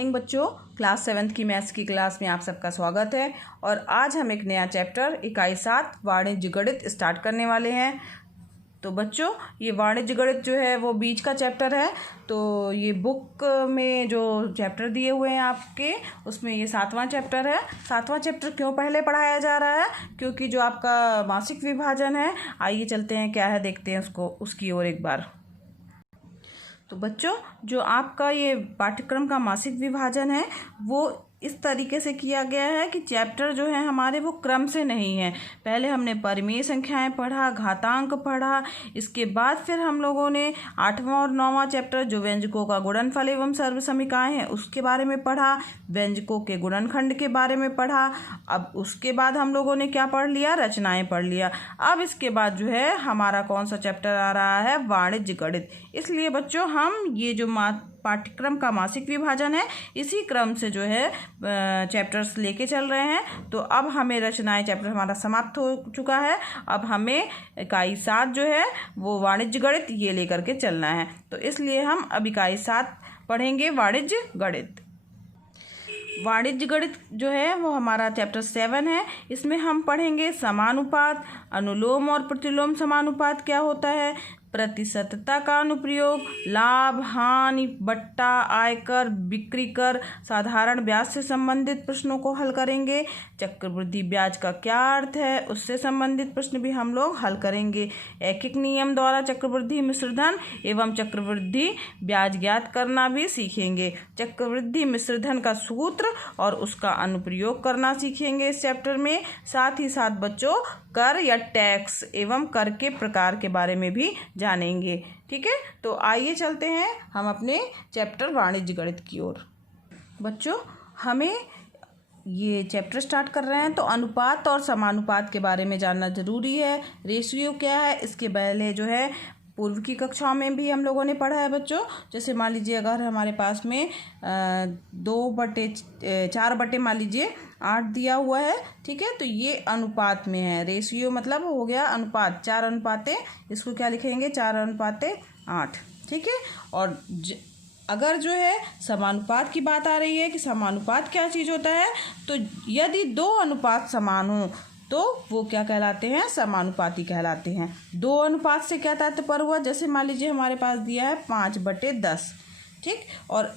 Morning बच्चों, class 7th की maths की क्लास में आप सबका स्वागत है। और आज हम एक नया चैप्टर इकाई 7 वाणिज्य गणित स्टार्ट करने वाले हैं। तो बच्चों, ये वाणिज्य गणित जो है वो बीच का चैप्टर है। तो ये बुक में जो चैप्टर दिए हुए हैं आपके, उसमें ये 7वां चैप्टर है। 7वां चैप्टर क्यों पहले पढ़ाया जा रहा है? क्योंकि जो आपका मासिक विभाजन है, आइए चलते हैं क्या है देखते हैं उसकी ओर एक बार। तो बच्चों, जो आपका ये पाठ्यक्रम का मासिक विभाजन है वो इस तरीके से किया गया है कि चैप्टर जो है हमारे वो क्रम से नहीं है। पहले हमने परिमेय संख्याएं पढ़ा, घातांक पढ़ा, इसके बाद फिर हम लोगों ने 8वां और 9वां चैप्टर जो व्यंजकों का गुणनफल एवं सर्वसमीकाएं हैं उसके बारे में पढ़ा, व्यंजकों के गुणनखंड के बारे में पढ़ा। अब उसके बाद हम लोगों ने क्या पढ़ लिया? रचनाएं पढ़ लिया। अब इसके बाद जो है हमारा कौन सा चैप्टर आ रहा है? वाणिज्य गणित। इसलिए बच्चों, हम ये जो पाठ्यक्रम का मासिक विभाजन है इसी क्रम से जो है चैप्टर्स लेके चल रहे हैं। तो अब हमें रचनाएं चैप्टर हमारा समाप्त हो चुका है। अब हमें इकाई 7 जो है वो वाणिज्य गणित ये लेकर के चलना है। तो इसलिए हम अब इकाई 7 पढ़ेंगे, वाणिज्य गणित। वाणिज्य गणित जो है वो हमारा चैप्टर 7 है। इसमें हम पढ़ेंगे समानुपात, अनुलोम और प्रतिलोम समानुपात क्या होता है, प्रतिशतता का अनुप्रयोग, लाभ, हानि, बट्टा, आयकर, बिक्री कर, साधारण ब्याज से संबंधित प्रश्नों को हल करेंगे। चक्रवृद्धि ब्याज का क्या अर्थ है, उससे संबंधित प्रश्न भी हम लोग हल करेंगे। ऐकिक नियम द्वारा चक्रवृद्धि मिश्रधन एवं चक्रवृद्धि ब्याज ज्ञात करना भी सीखेंगे। चक्रवृद्धि मिश्रधन का सूत्र और उसका अनुप्रयोग करना सीखेंगे इस चैप्टर में। साथ ही साथ बच्चों, कर या टैक्स एवं कर के प्रकार के बारे में भी जानेंगे। ठीक है, तो आइए चलते हैं हम अपने चैप्टर वाणिज्य गणित की ओर। बच्चों, हमें ये चैप्टर स्टार्ट कर रहे हैं तो अनुपात और समानुपात के बारे में जानना जरूरी है। रेशियो क्या है, इसके पहले जो है पूर्व की कक्षाओं में भी हम लोगों ने पढ़ा है बच्चों। जैसे मान लीजिए अगर हमारे पास में 4 बटे मान लीजिए 8 दिया हुआ है, ठीक है, तो ये अनुपात में है। रेशियो मतलब हो गया अनुपात, 4:8। इसको क्या लिखेंगे? 4:8। ठीक है। और अगर जो है समानुपात की बात आ रही है कि समानुपात क्या चीज़ होता है, तो यदि 2 अनुपात समान हो तो वो क्या कहलाते हैं? समानुपाती कहलाते हैं। 2 अनुपात से क्या तात्पर्य हुआ? जैसे मान लीजिए हमारे पास दिया है 5/10, ठीक, और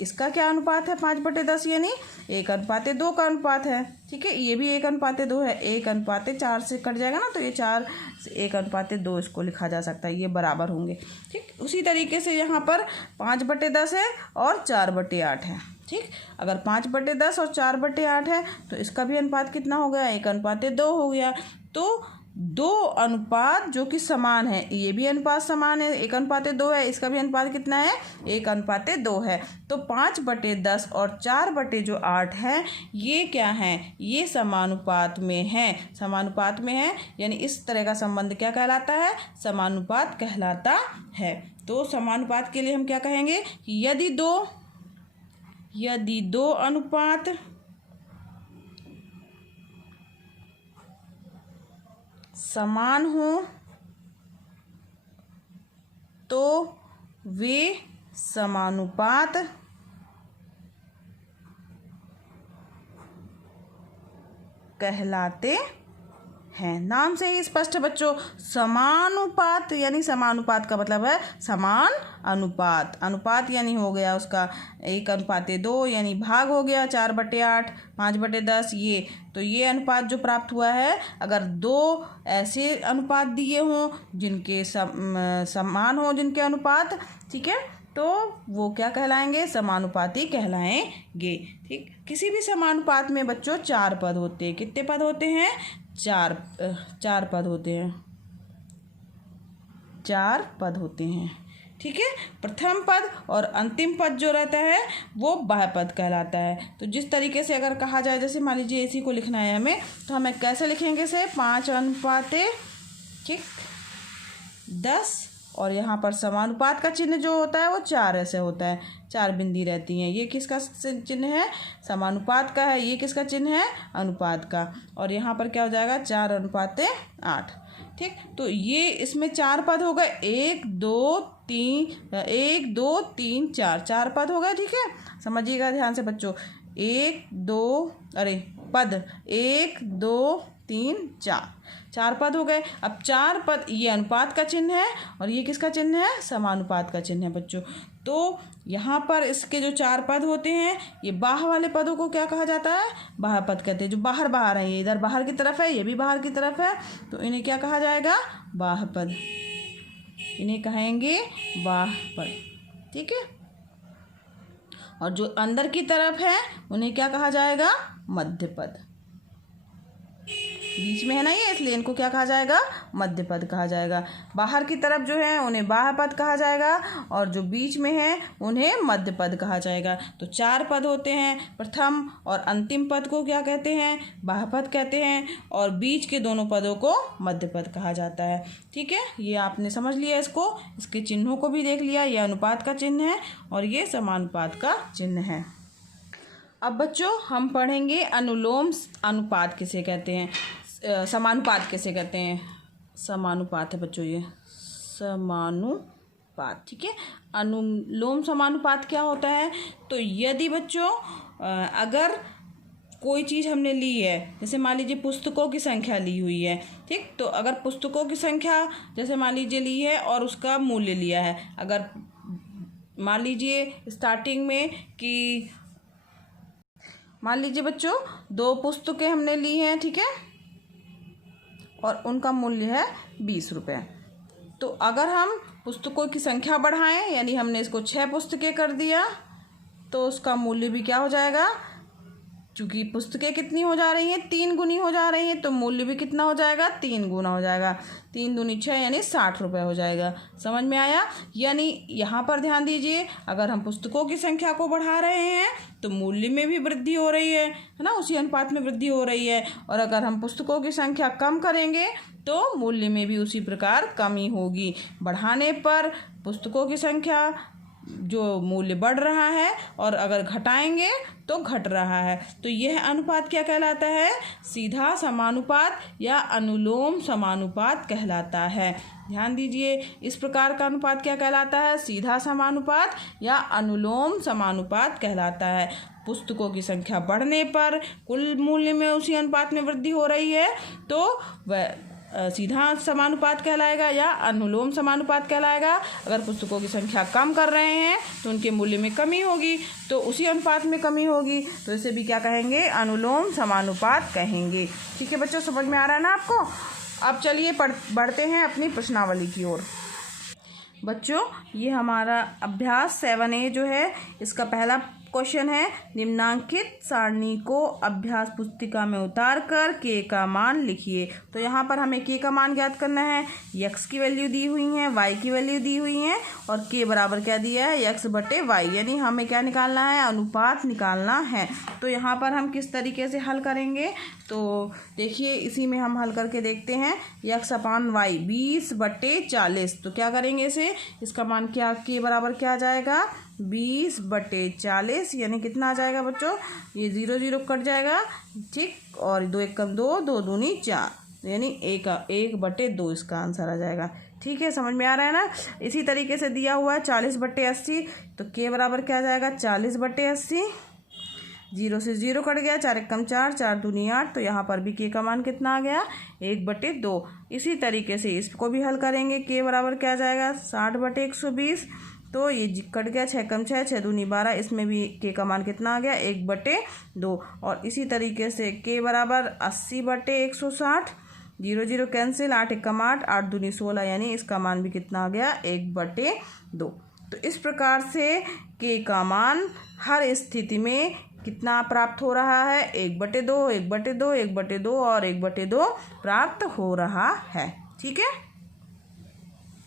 इसका क्या अनुपात है? 5/10 यानी 1:2 का अनुपात है। ठीक है, ये भी 1:2 है। 1:4 से कट जाएगा ना, तो ये 4 से 1:2 इसको लिखा जा सकता है, ये बराबर होंगे। ठीक, उसी तरीके से यहाँ पर 5/10 है और 4/8 है। ठीक, अगर 5/10 और 4/8 है तो इसका भी अनुपात कितना हो गया? 1:2 हो गया। तो 2 अनुपात जो कि समान है, ये भी अनुपात समान है, 1:2 है, इसका भी अनुपात कितना है? 1:2 है। तो 5/10 और 4/8 है, ये क्या है? ये समानुपात में है। समानुपात में है यानी इस तरह का संबंध क्या कहलाता है? समानुपात कहलाता है। तो समानुपात के लिए हम क्या कहेंगे? यदि दो अनुपात समान हो तो वे समानुपात कहलाते हैं। नाम से ही स्पष्ट है बच्चों, समानुपात यानी समानुपात का मतलब है समान अनुपात। अनुपात यानी हो गया उसका 1:2 यानी भाग हो गया 4/8, 5/10 ये। तो ये अनुपात जो प्राप्त हुआ है, अगर 2 ऐसे अनुपात दिए हों जिनके समान हो जिनके अनुपात, ठीक है, तो वो क्या कहलाएंगे? समानुपाती कहलाएंगे। ठीक, किसी भी समानुपात में बच्चों 4 पद होते हैं। कितने पद होते हैं? 4 पद होते हैं। 4 पद होते हैं। ठीक है, प्रथम पद और अंतिम पद जो रहता है वो बाह्य पद कहलाता है। तो जिस तरीके से अगर कहा जाए, जैसे मान लीजिए इसी को लिखना है हमें, तो हमें कैसे लिखेंगे? इसे 5:10, और यहाँ पर समानुपात का चिन्ह जो होता है वो 4 ऐसे होता है, 4 बिंदी रहती हैं। ये किसका चिन्ह है? समानुपात का है। ये किसका चिन्ह है? अनुपात का। और यहाँ पर क्या हो जाएगा? 4:8। ठीक, तो ये इसमें 4 पद हो गए, 1 2 3 4 4 पद हो गए। ठीक है, समझिएगा ध्यान से बच्चों। 1 2 पद 1 2 3 4, 4 पद हो गए। अब 4 पद, ये अनुपात का चिन्ह है और ये किसका चिन्ह है? समानुपात का चिन्ह है बच्चों। तो यहाँ पर इसके जो 4 पद होते हैं, ये बाह वाले पदों को क्या कहा जाता है? बाह्य पद कहते हैं। जो बाहर बाहर है, ये इधर बाहर की तरफ है, ये भी बाहर की तरफ है, तो इन्हें क्या कहा जाएगा? बाह्य पद। इन्हें कहेंगे बाह्य पद, ठीक है। और जो अंदर की तरफ है उन्हें क्या कहा जाएगा? मध्य पद। बीच में है ना ये, इसलिए इनको क्या कहा जाएगा? मध्य पद कहा जाएगा। बाहर की तरफ जो है उन्हें बाह्य पद कहा जाएगा और जो बीच में है उन्हें मध्य पद कहा जाएगा। तो 4 पद होते हैं। प्रथम और अंतिम पद को क्या कहते हैं? बाह्य पद कहते हैं और बीच के दोनों पदों को मध्य पद कहा जाता है, ठीक है। ये आपने समझ लिया इसको। इसके चिन्हों को भी देख लिया। ये अनुपात का चिन्ह है और ये समानुपात का चिन्ह है। अब बच्चों हम पढ़ेंगे अनुलोम अनुपात किसे कहते हैं, समानुपात किसे कहते हैं। समानुपात है बच्चों, ये समानुपात, ठीक है। अनुलोम समानुपात क्या होता है? तो यदि बच्चों अगर कोई चीज़ हमने ली है, जैसे मान लीजिए पुस्तकों की संख्या ली हुई है, ठीक, तो अगर पुस्तकों की संख्या जैसे मान लीजिए ली है और उसका मूल्य लिया है, अगर मान लीजिए स्टार्टिंग में कि मान लीजिए बच्चों 2 पुस्तकें हमने ली हैं, ठीक है, और उनका मूल्य है 20 रुपये। तो अगर हम पुस्तकों की संख्या बढ़ाएं, यानी हमने इसको 6 पुस्तकें कर दिया, तो उसका मूल्य भी क्या हो जाएगा? चूँकि पुस्तकें कितनी हो जा रही हैं? 3 गुनी हो जा रही हैं, तो मूल्य भी कितना हो जाएगा? 3 गुना हो जाएगा। 3 दूनी 6 यानी 60 रुपये हो जाएगा। समझ में आया? यानी यहाँ पर ध्यान दीजिए, अगर हम पुस्तकों की संख्या को बढ़ा रहे हैं तो मूल्य में भी वृद्धि हो रही है ना, उसी अनुपात में वृद्धि हो रही है। और अगर हम पुस्तकों की संख्या कम करेंगे तो मूल्य में भी उसी प्रकार कमी होगी। बढ़ाने पर पुस्तकों की संख्या जो मूल्य बढ़ रहा है और अगर घटाएंगे तो घट रहा है। तो यह अनुपात क्या कहलाता है? सीधा समानुपात या अनुलोम समानुपात कहलाता है। ध्यान दीजिए, इस प्रकार का अनुपात क्या कहलाता है? सीधा समानुपात या अनुलोम समानुपात कहलाता है। पुस्तकों की संख्या बढ़ने पर कुल मूल्य में उसी अनुपात में वृद्धि हो रही है तो वह सीधा समानुपात कहलाएगा या अनुलोम समानुपात कहलाएगा। अगर पुस्तकों की संख्या कम कर रहे हैं तो उनके मूल्य में कमी होगी, तो उसी अनुपात में कमी होगी, तो इसे भी क्या कहेंगे? अनुलोम समानुपात कहेंगे। ठीक है बच्चों, समझ में आ रहा है ना आपको? अब चलिए बढ़ते हैं अपनी प्रश्नावली की ओर। बच्चों ये हमारा अभ्यास 7A जो है, इसका पहला क्वेश्चन है, निम्नांकित सारणी को अभ्यास पुस्तिका में उतार कर के का मान लिखिए। तो यहाँ पर हमें के का मान ज्ञात करना है। एक्स की वैल्यू दी हुई है, वाई की वैल्यू दी हुई है और के बराबर क्या दिया है? एक्स बटे वाई, यानी हमें क्या निकालना है? अनुपात निकालना है। तो यहाँ पर हम किस तरीके से हल करेंगे? तो देखिए इसी में हम हल करके देखते हैं। एक्स अपान वाई 20 बटे 40, तो क्या करेंगे इसे? इसका मान क्या के बराबर क्या आ जाएगा? 20 बटे 40, यानी कितना आ जाएगा बच्चों? ये 0 0 कट जाएगा, ठीक, और 2 1 2, 2 दूनी 4, यानी 1 बटे 2 इसका आंसर आ जाएगा। ठीक है, समझ में आ रहा है ना? इसी तरीके से दिया हुआ है 40 बटे 80, तो के बराबर क्या आ जाएगा? 40 बटे 80, 0 से 0 कट गया, 4 1 4, 4 दूनी 8, तो यहाँ पर भी के का मान कितना आ गया? 1 बटे 2। इसी तरीके से इसको भी हल करेंगे। के बराबर क्या आ जाएगा? 60 बटे 120, तो ये कट गया, 6 1 6, 6 दूनी 12, इसमें भी के का मान कितना आ गया? 1 बटे 2। और इसी तरीके से के बराबर 80 बटे 160, 0 0 कैंसिल, 8 1 8, 8 दूनी 16, यानी इसका मान भी कितना आ गया? 1 बटे 2। तो इस प्रकार से के का मान हर स्थिति में कितना प्राप्त हो रहा है? 1 बटे 2, 1 बटे 2, 1 बटे 2 और 1 बटे 2 प्राप्त हो रहा है। ठीक है,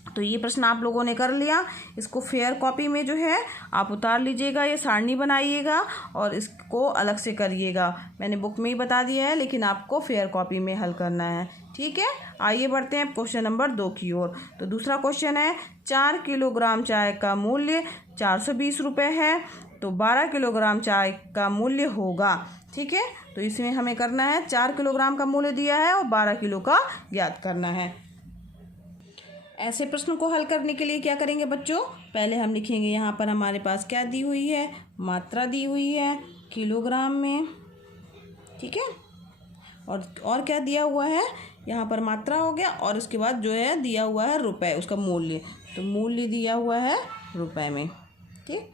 तो ये प्रश्न आप लोगों ने कर लिया। इसको फेयर कॉपी में जो है आप उतार लीजिएगा, ये सारणी बनाइएगा और इसको अलग से करिएगा। मैंने बुक में ही बता दिया है, लेकिन आपको फेयर कॉपी में हल करना है। ठीक है, आइए बढ़ते हैं क्वेश्चन नंबर 2 की ओर। तो दूसरा क्वेश्चन है, 4 किलोग्राम चाय का मूल्य 420 रुपये है, तो 12 किलोग्राम चाय का मूल्य होगा। ठीक है, तो इसमें हमें करना है 4 किलोग्राम का मूल्य दिया है और 12 किलो का ज्ञात करना है। ऐसे प्रश्न को हल करने के लिए क्या करेंगे बच्चों, पहले हम लिखेंगे यहाँ पर हमारे पास क्या दी हुई है, मात्रा दी हुई है किलोग्राम में, ठीक है। और क्या दिया हुआ है, यहाँ पर मात्रा हो गया, और उसके बाद जो है दिया हुआ है रुपए, उसका मूल्य, तो मूल्य दिया हुआ है रुपए में, ठीक।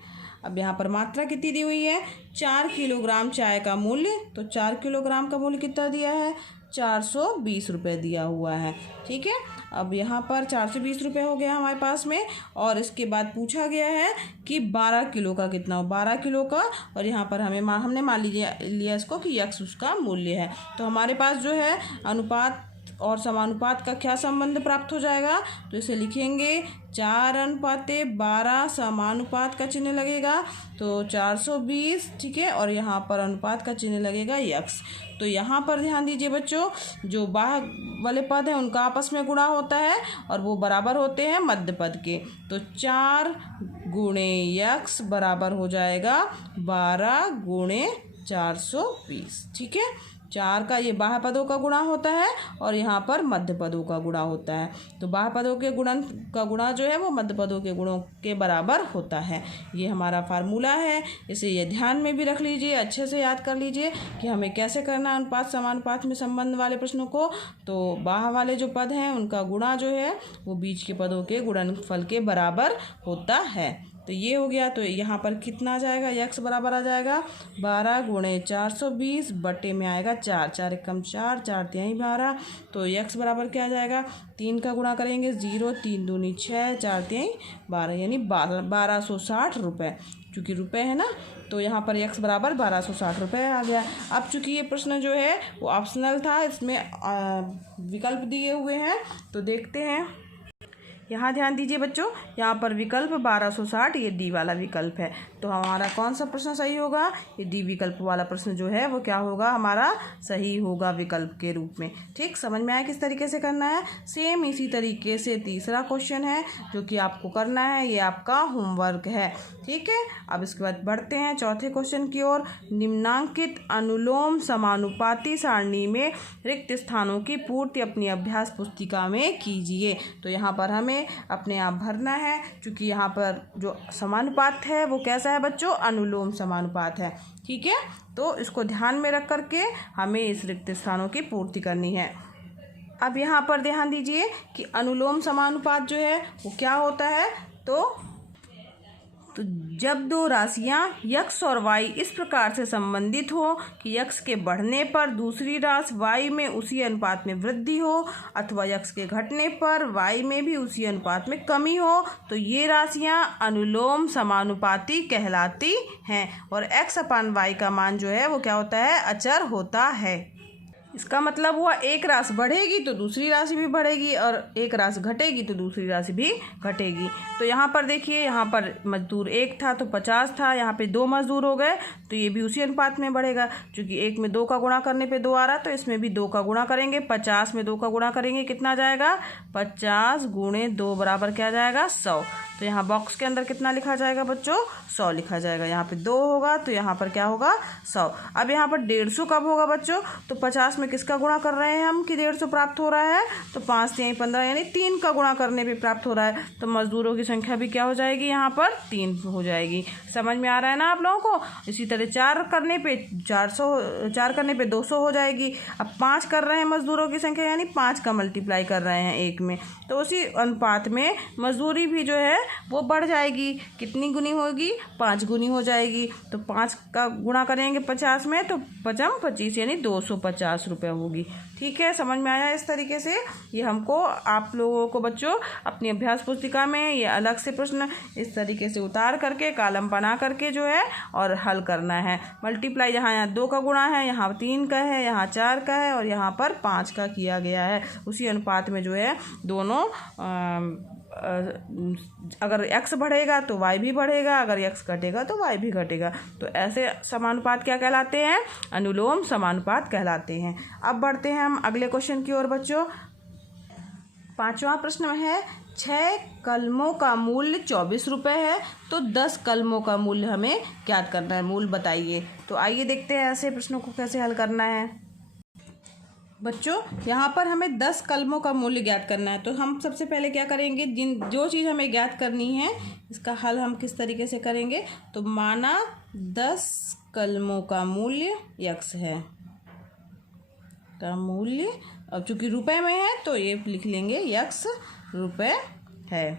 अब यहाँ पर मात्रा कितनी दी हुई है, 4 किलोग्राम चाय का मूल्य, तो 4 किलोग्राम का मूल्य कितना दिया है, 420 रुपये दिया हुआ है, ठीक है। अब यहाँ पर 420 रुपये हो गया हमारे पास में, और इसके बाद पूछा गया है कि 12 किलो का कितना हो, 12 किलो का, और यहाँ पर हमने मान लिया इसको कि यक्स उसका मूल्य है। तो हमारे पास जो है अनुपात और समानुपात का क्या संबंध प्राप्त हो जाएगा, तो इसे लिखेंगे 4:12 समानुपात का चिन्ह लगेगा, तो 420, ठीक है, और यहाँ पर अनुपात का चिन्ह लगेगा यक्स। तो यहाँ पर ध्यान दीजिए बच्चों, जो बाह्य वाले पद हैं उनका आपस में गुणा होता है और वो बराबर होते हैं मध्य पद के, तो 4 गुणे यक्स बराबर हो जाएगा 12 गुणे 420, ठीक है। 4 का ये बाह्य पदों का गुणा होता है और यहाँ पर मध्य पदों का गुणा होता है, तो बाह्य पदों के गुणन का गुणा जो है वो मध्य पदों के गुणों के बराबर होता है। ये हमारा फार्मूला है, इसे ये ध्यान में भी रख लीजिए, अच्छे से याद कर लीजिए कि हमें कैसे करना है अनुपात समानुपात में संबंध वाले प्रश्नों को। तो बाह्य वाले जो पद हैं उनका गुणा जो है वो बीच के पदों के गुणनफल के बराबर होता है। तो ये हो गया, तो यहाँ पर कितना आ जाएगा, यक्स बराबर आ जाएगा 12 गुणे 420 बटे में आएगा 4, 4 एकम 4, 4 तिहाई 12, तो यक्स बराबर क्या आ जाएगा, 3 का गुणा करेंगे 0, 3 दूनी 6, 4 तिहाई 12, यानी 1260 रुपये, चूँकि रुपए है ना, तो यहाँ पर यक्स बराबर 1260 रुपये आ गया। अब चूँकि ये प्रश्न जो है वो ऑप्शनल था, इसमें विकल्प दिए हुए हैं, तो देखते हैं। यहाँ ध्यान दीजिए बच्चों, यहाँ पर विकल्प 1260 ये डी वाला विकल्प है, तो हमारा कौन सा प्रश्न सही होगा, ये डी विकल्प वाला प्रश्न जो है वो क्या होगा, हमारा सही होगा विकल्प के रूप में। ठीक, समझ में आया किस तरीके से करना है। सेम इसी तरीके से तीसरा क्वेश्चन है जो कि आपको करना है, ये आपका होमवर्क है। ठीक है, अब इसके बाद बढ़ते हैं चौथे क्वेश्चन की ओर। निम्नांकित अनुलोम समानुपाती सारणी में रिक्त स्थानों की पूर्ति अपनी अभ्यास पुस्तिका में कीजिए। तो यहाँ पर हमें अपने आप भरना है, क्योंकि यहाँ पर जो समानुपात है वो कैसा है बच्चों, अनुलोम समानुपात है। ठीक है, तो इसको ध्यान में रख करके हमें इस रिक्त स्थानों की पूर्ति करनी है। अब यहाँ पर ध्यान दीजिए कि अनुलोम समानुपात जो है वो क्या होता है, तो जब दो राशियाँ यक्स और वाई इस प्रकार से संबंधित हो कि यक्स के बढ़ने पर दूसरी राशि वाई में उसी अनुपात में वृद्धि हो, अथवा यक्स के घटने पर वाई में भी उसी अनुपात में कमी हो, तो ये राशियाँ अनुलोम समानुपाती कहलाती हैं। और एक्स अपान वाई का मान जो है वो क्या होता है, अचर होता है। इसका मतलब हुआ एक राशि बढ़ेगी तो दूसरी राशि भी बढ़ेगी, और एक राशि घटेगी तो दूसरी राशि भी घटेगी। तो यहाँ पर देखिए, यहाँ पर मजदूर 1 था तो 50 था, यहाँ पे 2 मजदूर हो गए तो ये भी उसी अनुपात में बढ़ेगा। क्योंकि 1 में 2 का गुणा करने पे 2 आ रहा, तो इसमें भी 2 का गुणा करेंगे। 50 में 2 का गुणा करेंगे, कितना जाएगा, 50 गुणे 2 बराबर क्या जाएगा, 100। तो यहाँ बॉक्स के अंदर कितना लिखा जाएगा बच्चों, 100 लिखा जाएगा। यहाँ पे 2 होगा तो यहाँ पर क्या होगा, 100। अब यहाँ पर 150 कब होगा बच्चों, तो 50 में किसका गुणा कर रहे हैं हम कि 150 प्राप्त हो रहा है, तो 5 तिहाई 15 यानी 3 का गुणा करने पे प्राप्त हो रहा है। तो मजदूरों की संख्या भी क्या हो जाएगी, यहाँ पर 3 हो जाएगी। समझ में आ रहा है ना आप लोगों को। इसी तरह 4 करने पे 200 हो जाएगी। अब 5 कर रहे हैं मजदूरों की संख्या, यानी 5 का मल्टीप्लाई कर रहे हैं 1 में, तो उसी अनुपात में मजदूरी भी जो है वो बढ़ जाएगी। कितनी गुनी होगी, 5 गुनी हो जाएगी। तो 5 का गुणा करेंगे 50 में तो 5 25 यानी 250 रुपये होगी। ठीक है, समझ में आया। इस तरीके से ये हमको आप लोगों को बच्चों अपनी अभ्यास पुस्तिका में ये अलग से प्रश्न इस तरीके से उतार करके कॉलम बना करके जो है और हल करना है। मल्टीप्लाई जहाँ यहाँ 2 का गुणा है, यहाँ 3 का है, यहाँ 4 का है और यहाँ पर 5 का किया गया है। उसी अनुपात में जो है दोनों अगर x बढ़ेगा तो y भी बढ़ेगा, अगर x घटेगा तो y भी घटेगा। तो ऐसे समानुपात क्या कहलाते हैं, अनुलोम समानुपात कहलाते हैं। अब बढ़ते हैं हम अगले क्वेश्चन की ओर बच्चों। 5वां प्रश्न है, 6 कलमों का मूल्य 24 रुपये है, तो 10 कलमों का मूल्य हमें ज्ञात करना है, मूल्य बताइए। तो आइए देखते हैं ऐसे प्रश्नों को कैसे हल करना है। बच्चों यहाँ पर हमें 10 कलमों का मूल्य ज्ञात करना है। तो हम सबसे पहले क्या करेंगे, जो चीज़ हमें ज्ञात करनी है इसका हल हम किस तरीके से करेंगे। तो माना 10 कलमों का मूल्य यक्स है, का मूल्य, अब चूंकि रुपए में है तो ये लिख लेंगे यक्स रुपए है।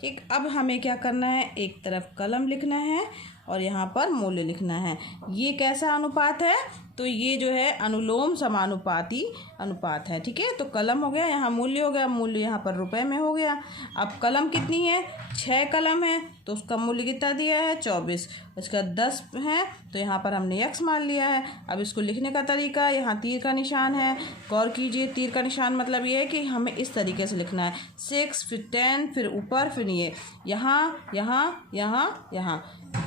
ठीक, अब हमें क्या करना है, एक तरफ कलम लिखना है और यहाँ पर मूल्य लिखना है। ये कैसा अनुपात है, तो ये जो है अनुलोम समानुपाती अनुपात है। ठीक है, तो कलम हो गया, यहाँ मूल्य हो गया, मूल्य यहाँ पर रुपए में हो गया। अब कलम कितनी है, 6 कलम है, तो उसका मूल्य कितना दिया है 24, उसका 10 है, तो यहाँ पर हमने यक्स मान लिया है। अब इसको लिखने का तरीका, यहाँ तीर का निशान है, गौर कीजिए। तीर का निशान मतलब ये है कि हमें इस तरीके से लिखना है, 6 फिर 10 फिर ऊपर फिर ये यहाँ यहाँ यहाँ यहाँ।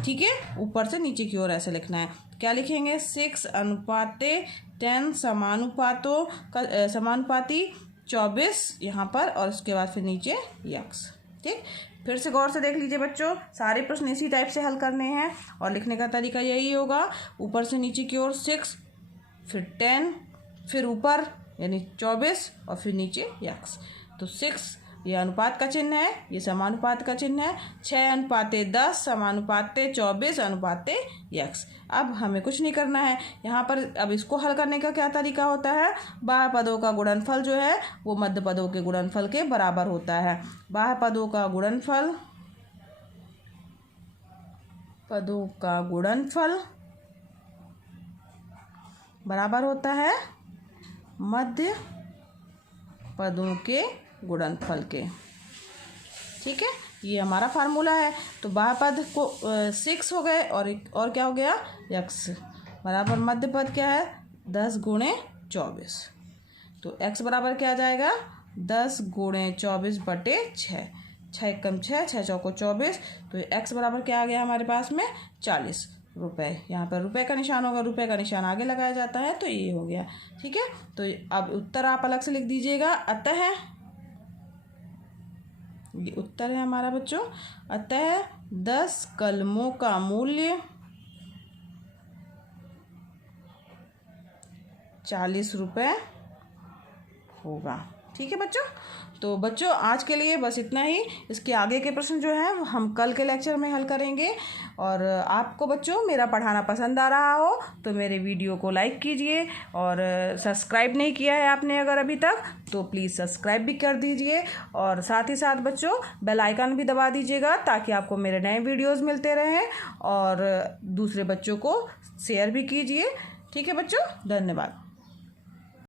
ठीक है, ऊपर से नीचे की ओर ऐसे लिखना है। क्या लिखेंगे, 6 अनुपाते 10 समानुपातों का समानुपाती 24 यहाँ पर, और उसके बाद फिर नीचे यक्स। ठीक, फिर से गौर से देख लीजिए बच्चों, सारे प्रश्न इसी टाइप से हल करने हैं और लिखने का तरीका यही होगा। ऊपर से नीचे की ओर 6 फिर 10 फिर ऊपर यानी 24 और फिर नीचे यक्स। तो 6 ये अनुपात का चिन्ह है, ये समानुपात का चिन्ह है। 6 अनुपाते 10 समानुपाते 24 अनुपाते यक्स। अब हमें कुछ नहीं करना है यहाँ पर। अब इसको हल करने का क्या तरीका होता है, बाह्य पदों का गुणनफल जो है वो मध्य पदों के गुणनफल के बराबर होता है। बाह्य पदों का गुणनफल, पदों का गुणनफल बराबर होता है मध्य पदों के गुणनफल के। ठीक है, ये हमारा फार्मूला है। तो बाह्य पद को 6 हो गए और क्या हो गया, यक्स बराबर मध्य पद क्या है 10 गुणे 24। तो x बराबर क्या आ जाएगा, 10 गुणे 24 बटे 6, 6 कम 6, 6 चौको 24। तो x बराबर क्या आ गया हमारे पास में 40 रुपये। यहाँ पर रुपए का निशान होगा, रुपए का निशान आगे लगाया जाता है, तो ये हो गया। ठीक है, तो अब उत्तर आप अलग से लिख दीजिएगा। अतः ये उत्तर है हमारा बच्चों, अतः 10 कलमों का मूल्य 40 रुपये होगा। ठीक है बच्चों, तो बच्चों आज के लिए बस इतना ही। इसके आगे के प्रश्न जो हैं हम कल के लेक्चर में हल करेंगे। और आपको बच्चों मेरा पढ़ाना पसंद आ रहा हो तो मेरे वीडियो को लाइक कीजिए, और सब्सक्राइब नहीं किया है आपने अगर अभी तक तो प्लीज़ सब्सक्राइब भी कर दीजिए, और साथ ही साथ बच्चों बेल आइकन भी दबा दीजिएगा ताकि आपको मेरे नए वीडियोज़ मिलते रहें, और दूसरे बच्चों को शेयर भी कीजिए। ठीक है बच्चों, धन्यवाद।